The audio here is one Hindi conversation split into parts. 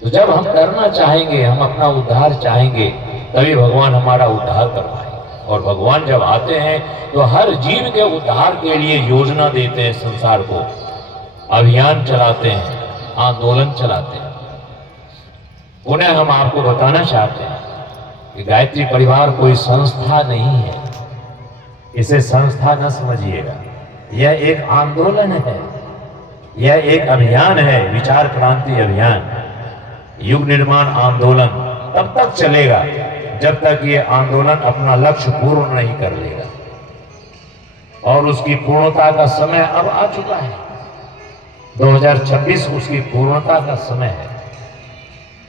तो जब हम करना चाहेंगे, हम अपना उद्धार चाहेंगे, तभी भगवान हमारा उद्धार कर पाएंगे। और भगवान जब आते हैं तो हर जीव के उद्धार के लिए योजना देते हैं, संसार को अभियान चलाते हैं, आंदोलन चलाते हैं। उन्हें हम आपको बताना चाहते हैं कि गायत्री परिवार कोई संस्था नहीं है, इसे संस्था न समझिएगा। यह एक आंदोलन है, यह एक अभियान है, विचार क्रांति अभियान, युग निर्माण आंदोलन तब तक चलेगा जब तक ये आंदोलन अपना लक्ष्य पूर्ण नहीं कर लेगा। और उसकी पूर्णता का समय अब आ चुका है। 2026 उसकी पूर्णता का समय है।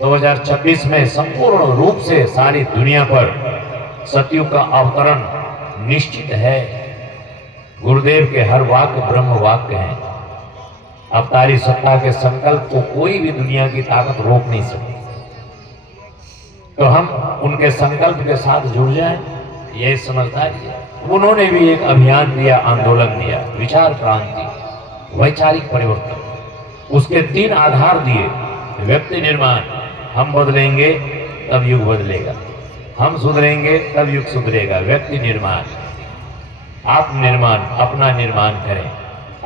2026 में संपूर्ण रूप से सारी दुनिया पर सतयुग का अवतरण निश्चित है। गुरुदेव के हर वाक्य ब्रह्म वाक्य हैं। अवतारी सत्ता के संकल्प को कोई भी दुनिया की ताकत रोक नहीं सकती। तो हम उनके संकल्प के साथ जुड़ जाएं, यही समझदारी है। उन्होंने भी एक अभियान दिया, आंदोलन दिया, विचार क्रांति, वैचारिक परिवर्तन। उसके 3 आधार दिए। व्यक्ति निर्माण, हम बदलेंगे तब युग बदलेगा, हम सुधरेंगे तब युग सुधरेगा। व्यक्ति निर्माण, आत्मनिर्माण, अपना निर्माण करें,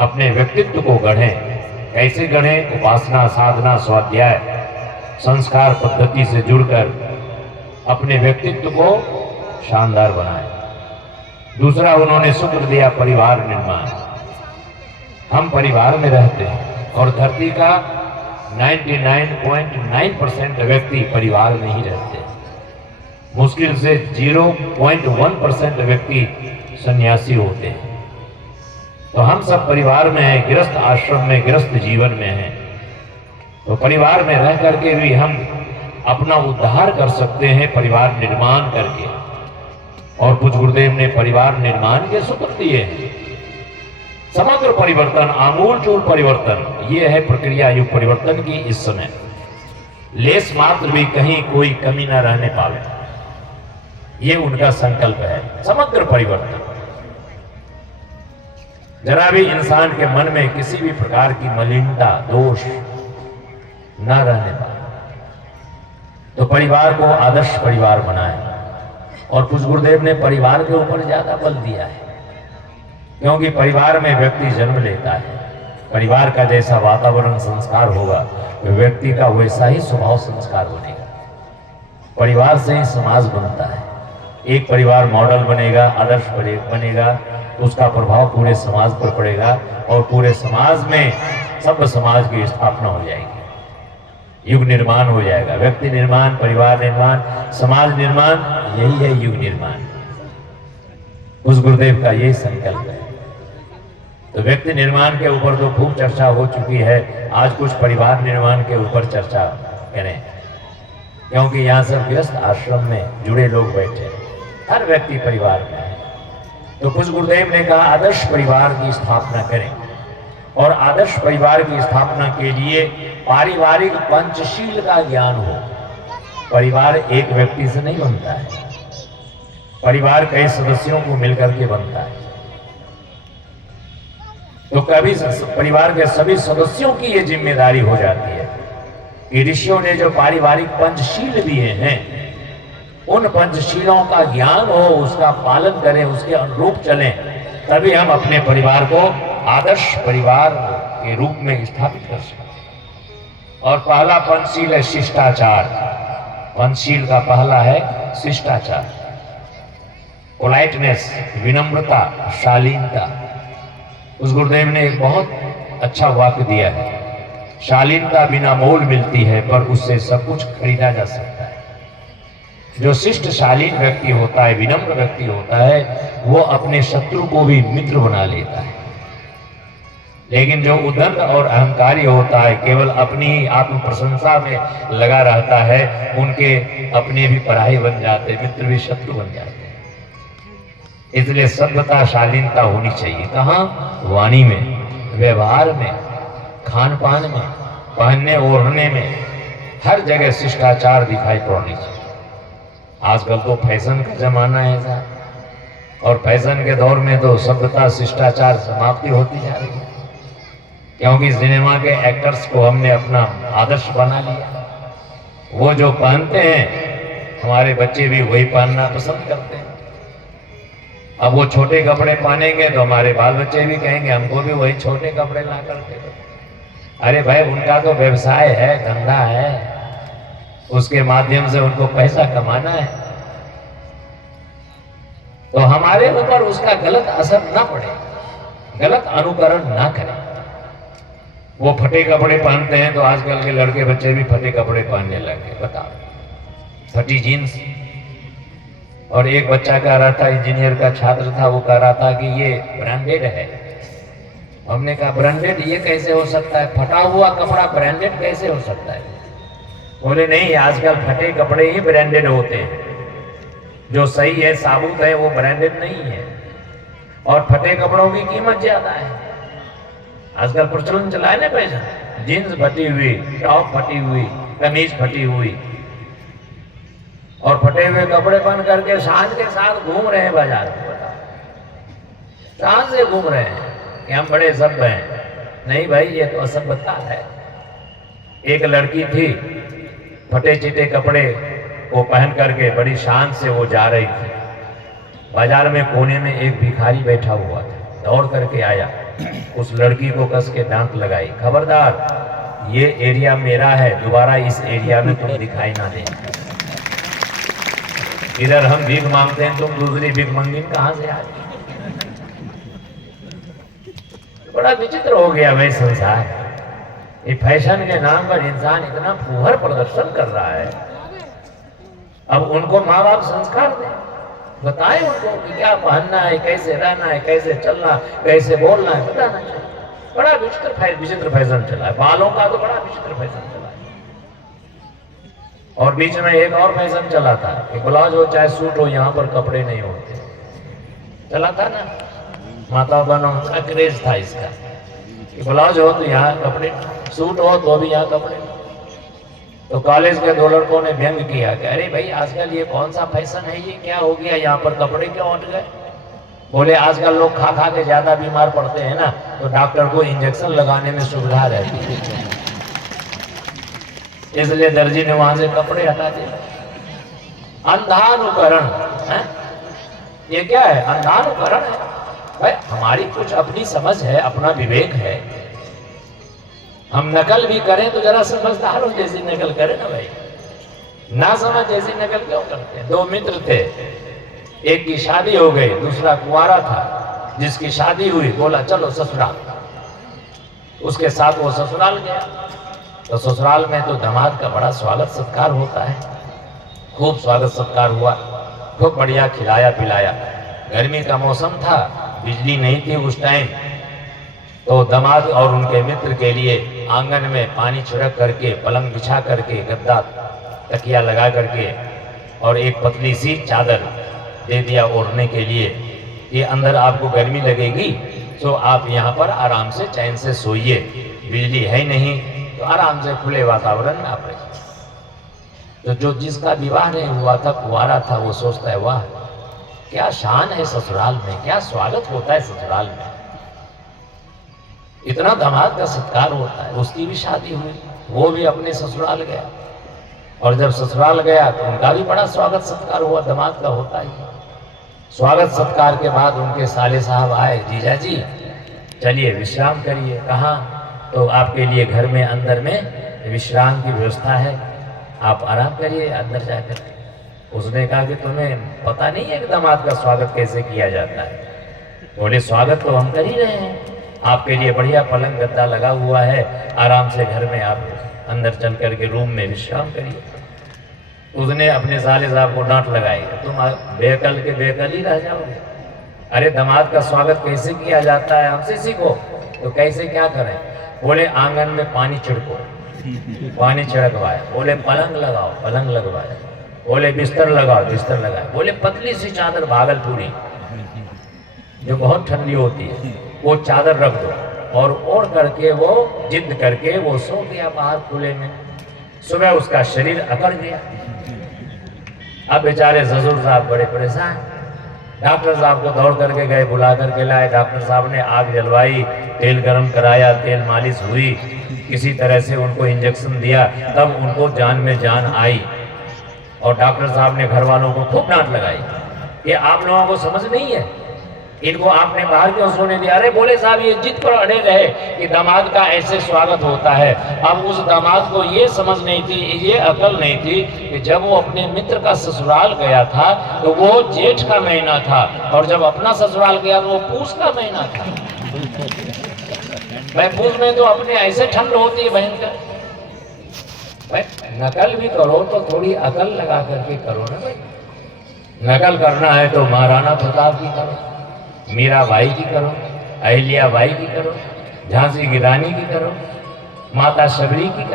अपने व्यक्तित्व को गढ़ें। कैसे गढ़ें? उपासना, साधना, स्वाध्याय, संस्कार पद्धति से जुड़कर अपने व्यक्तित्व को शानदार बनाएं। दूसरा उन्होंने सूत्र दिया, परिवार निर्माण। हम परिवार में रहते हैं और धरती का 99.9% व्यक्ति परिवार में ही रहते हैं। मुश्किल से 0.1% व्यक्ति सन्यासी होते हैं। तो हम सब परिवार में हैं, गृहस्थ आश्रम में, गृहस्थ जीवन में हैं। तो परिवार में रह करके भी हम अपना उद्धार कर सकते हैं, परिवार निर्माण करके। और पूज्य गुरुदेव ने परिवार निर्माण के सूत्र दिए हैं। समग्र परिवर्तन, आमूलचूल परिवर्तन, ये है प्रक्रिया युग परिवर्तन की। इस समय लेस मात्र भी कहीं कोई कमी न रहने पावे, ये उनका संकल्प है। समग्र परिवर्तन, जरा भी इंसान के मन में किसी भी प्रकार की मलिनता, दोष न रहने पाए। तो परिवार को आदर्श परिवार बनाए। और पूज्य गुरुदेव ने परिवार के ऊपर ज्यादा बल दिया है, क्योंकि परिवार में व्यक्ति जन्म लेता है। परिवार का जैसा वातावरण संस्कार होगा, व्यक्ति का वैसा ही स्वभाव संस्कार बनेगा। परिवार से ही समाज बनता है। एक परिवार मॉडल बनेगा, आदर्श बनेगा, तो उसका प्रभाव पूरे समाज पर पड़ेगा और पूरे समाज में सभ्य समाज की स्थापना हो जाएगी, युग निर्माण हो जाएगा। व्यक्ति निर्माण, परिवार निर्माण, समाज निर्माण, यही है युग निर्माण। उस गुरुदेव का यही संकल्प है। तो व्यक्ति निर्माण के ऊपर तो खूब चर्चा हो चुकी है, आज कुछ परिवार निर्माण के ऊपर चर्चा करें, क्योंकि यहाँ सब गृहस्थ आश्रम में जुड़े लोग बैठे हैं, हर व्यक्ति परिवार में है। तो कुछ गुरुदेव ने कहा आदर्श परिवार की स्थापना करें। और आदर्श परिवार की स्थापना के लिए पारिवारिक पंचशील का ज्ञान हो। परिवार एक व्यक्ति से नहीं बनता है, परिवार कई सदस्यों को मिलकर के बनता है। तो कभी परिवार के सभी सदस्यों की ये जिम्मेदारी हो जाती है कि ऋषियों ने जो पारिवारिक पंचशील दिए हैं, उन पंचशीलों का ज्ञान हो, उसका पालन करें, उसके अनुरूप चलें, तभी हम अपने परिवार को आदर्श परिवार के रूप में स्थापित कर सकते। और पहला पंचशील है शिष्टाचार। पंचशील का पहला है शिष्टाचार, पोलाइटनेस, विनम्रता, शालीनता। उस गुरुदेव ने एक बहुत अच्छा वाक्य दिया है, शालीनता बिना मोल मिलती है, पर उससे सब कुछ खरीदा जा सकता है। जो शिष्ट शालीन व्यक्ति होता है, विनम्र व्यक्ति होता है, वो अपने शत्रु को भी मित्र बना लेता है। लेकिन जो उद्दंड और अहंकारी होता है, केवल अपनी ही आत्म प्रशंसा में लगा रहता है, उनके अपने भी पराये बन जाते हैं, मित्र भी शत्रु बन जाते हैं। इसलिए सभ्यता, शालीनता होनी चाहिए। कहाँ? वाणी में, व्यवहार में, खान पान में, पहनने ओढ़ने में, हर जगह शिष्टाचार दिखाई पड़नी चाहिए। आजकल तो फैशन का जमाना है ऐसा, और फैशन के दौर में तो सभ्यता, शिष्टाचार समाप्ति होती जा रही है, क्योंकि सिनेमा के एक्टर्स को हमने अपना आदर्श बना लिया। वो जो पहनते हैं हमारे बच्चे भी वही पहनना पसंद करते हैं। अब वो छोटे कपड़े पहनेंगे तो हमारे बाल बच्चे भी कहेंगे हमको भी वही छोटे कपड़े ला करके दो। अरे भाई, उनका तो व्यवसाय है, धंधा है, उसके माध्यम से उनको पैसा कमाना है, तो हमारे ऊपर उसका गलत असर ना पड़े, गलत अनुकरण ना करें। वो फटे कपड़े पहनते हैं तो आजकल के लड़के बच्चे भी फटे कपड़े पहनने लगे। बताओ, फटी जीन्स। और एक बच्चा कह रहा था, इंजीनियर का छात्र था, वो कह रहा था कि ये ब्रांडेड है। हमने कहा ब्रांडेड ये कैसे हो सकता है, फटा हुआ कपड़ा ब्रांडेड कैसे हो सकता है? बोले नहीं, आजकल फटे कपड़े ही ब्रांडेड होते हैं, जो सही है साबुत है वो ब्रांडेड नहीं है, और फटे कपड़ों की कीमत ज्यादा है। आजकल प्रचलन चला है ना पैसा, जीन्स फटी हुई, टॉप फटी हुई, कमीज फटी हुई, और फटे हुए कपड़े पहन करके सांझ के साथ घूम रहे हैं बाजार में। सांझ से घूम रहे हैं कि हम बड़े सभ्य हैं। नहीं भाई, ये तो असभ्यता है। एक लड़की थी, फटे चिटे कपड़े वो पहन करके बड़ी शान से वो जा रही थी। बाजार में कोने में एक भिखारी बैठा हुआ था, दौड़ करके आया, उस लड़की को कस के डांट लगाई, खबरदार, ये एरिया मेरा है, दोबारा इस एरिया में तुम दिखाई ना दे। इधर हम भीख मांगते हैं, तुम दूसरी भीख मंगी कहां से आ गई? बड़ा विचित्र हो गया भाई संसार। ये फैशन के नाम पर इंसान इतना फूहर प्रदर्शन कर रहा है। अब उनको माँ बाप संस्कार दें, बताएं उनको कि क्या पहनना है, कैसे रहना है, कैसे चलना, कैसे बोलना है, बताना चाहिए। बड़ा विचित्र फैशन चला है, बालों का तो बड़ा विचित्र फैशन चला है। और बीच में एक और फैशन चला था कि ब्लाउज हो चाहे सूट हो, यहाँ पर कपड़े नहीं होते, चला था ना। माता बहनों का क्रेज था इसका कि ब्लाउज हो तो यहाँ कपड़े, सूट हो तो भी यहाँ कपड़े। तो कॉलेज के 2 लड़कों ने व्यंग किया कि अरे भाई, आजकल ये कौन सा फैशन है, ये क्या हो गया, यहाँ पर कपड़े क्यों उठ गए? बोले आजकल लोग खा खा के ज्यादा बीमार पड़ते हैं ना, तो डॉक्टर को इंजेक्शन लगाने में सुविधा रहती है, इसलिए दर्जी ने वहां से कपड़े हटा दिए। अंधानुकरण है ये, क्या है? अंधानुकरण है भाई। हमारी कुछ अपनी समझ है, अपना विवेक है, हम नकल भी करें तो जरा समझदारों जैसी नकल करें ना भाई, ना समझ जैसी नकल क्यों करते हैं? 2 मित्र थे, एक की शादी हो गई, दूसरा कुंवारा था। जिसकी शादी हुई बोला चलो ससुराल, उसके साथ वो ससुराल गया। तो ससुराल में तो दामाद का बड़ा स्वागत सत्कार होता है, खूब स्वागत सत्कार हुआ, खूब बढ़िया खिलाया पिलाया। गर्मी का मौसम था, बिजली नहीं थी उस टाइम, तो दामाद और उनके मित्र के लिए आंगन में पानी छिड़क करके, पलंग बिछा करके, गद्दा तकिया लगा करके और एक पतली सी चादर दे दिया ओढ़ने के लिए कि अंदर आपको गर्मी लगेगी तो आप यहाँ पर आराम से चैन से सोइए, बिजली है नहीं तो आराम से खुले वातावरण में आप रहिए। तो जो जिसका विवाह नहीं हुआ था, कुंवारा था, वो सोचता है वाह क्या शान है ससुराल में, क्या स्वागत होता है ससुराल में, इतना दामाद का सत्कार होता है। उसकी भी शादी हुई, वो भी अपने ससुराल गया, और जब ससुराल गया तो उनका भी बड़ा स्वागत सत्कार हुआ, दामाद का होता ही। स्वागत सत्कार के बाद उनके साले साहब आए, जीजा जी चलिए विश्राम करिए। कहाँ? तो आपके लिए घर में अंदर में विश्राम की व्यवस्था है, आप आराम करिए अंदर जाकर। उसने कहा कि तुम्हें पता नहीं है कि दामाद का स्वागत कैसे किया जाता है? बोले स्वागत तो हम कर ही रहे हैं, आपके लिए बढ़िया पलंग गद्दा लगा हुआ है, आराम से घर में आप अंदर चल करके रूम में विश्राम करिए। उसने अपने साले साहब को डांट लगाई, तुम बेकल के बेकल ही रह जाओगे। अरे दामाद का स्वागत कैसे किया जाता है हमसे सीखो। तो कैसे क्या करें? बोले आंगन में पानी छिड़को, पानी छिड़कवाया। बोले पलंग लगाओ, पलंग लगवाया। बोले बिस्तर लगाओ, बिस्तर लगाया। बोले पतली सी चादर भागलपुरी जो बहुत ठंडी होती है वो चादर रख दो, और ओढ़ करके वो जिद करके वो सो गया बाहर खुले में। सुबह उसका शरीर अकड़ गया। अब बेचारे ससुर साहब बड़े परेशान, डॉक्टर साहब को दौड़ करके गए, बुला करके लाए। डॉक्टर साहब ने आग जलवाई, तेल गरम कराया, तेल मालिश हुई, किसी तरह से उनको इंजेक्शन दिया, तब उनको जान में जान आई। और डॉक्टर साहब ने घर वालों को खूब डांट लगाई। ये आप लोगों को समझ नहीं है, इनको आपने बाहर क्यों सोने दिया? अरे बोले साहब ये जिद पर अड़े रहे कि दामाद का ऐसे स्वागत होता है। अब उस दामाद को ये समझ नहीं थी, ये अकल नहीं थी कि जब वो अपने मित्र का ससुराल गया था तो वो जेठ का महीना था, और जब अपना ससुराल गया तो वो पूस का महीना था। भाई पूस में तो अपने ऐसे ठंड होती है भयंकर। भाई नकल भी करो तो थोड़ी अकल लगा करके करो ना भाई। नकल करना है तो महाराणा प्रताप की करो, मीराबाई की करो, अहिल्याबाई की करो, झांसी की रानी की करो, माता शबरी की करो।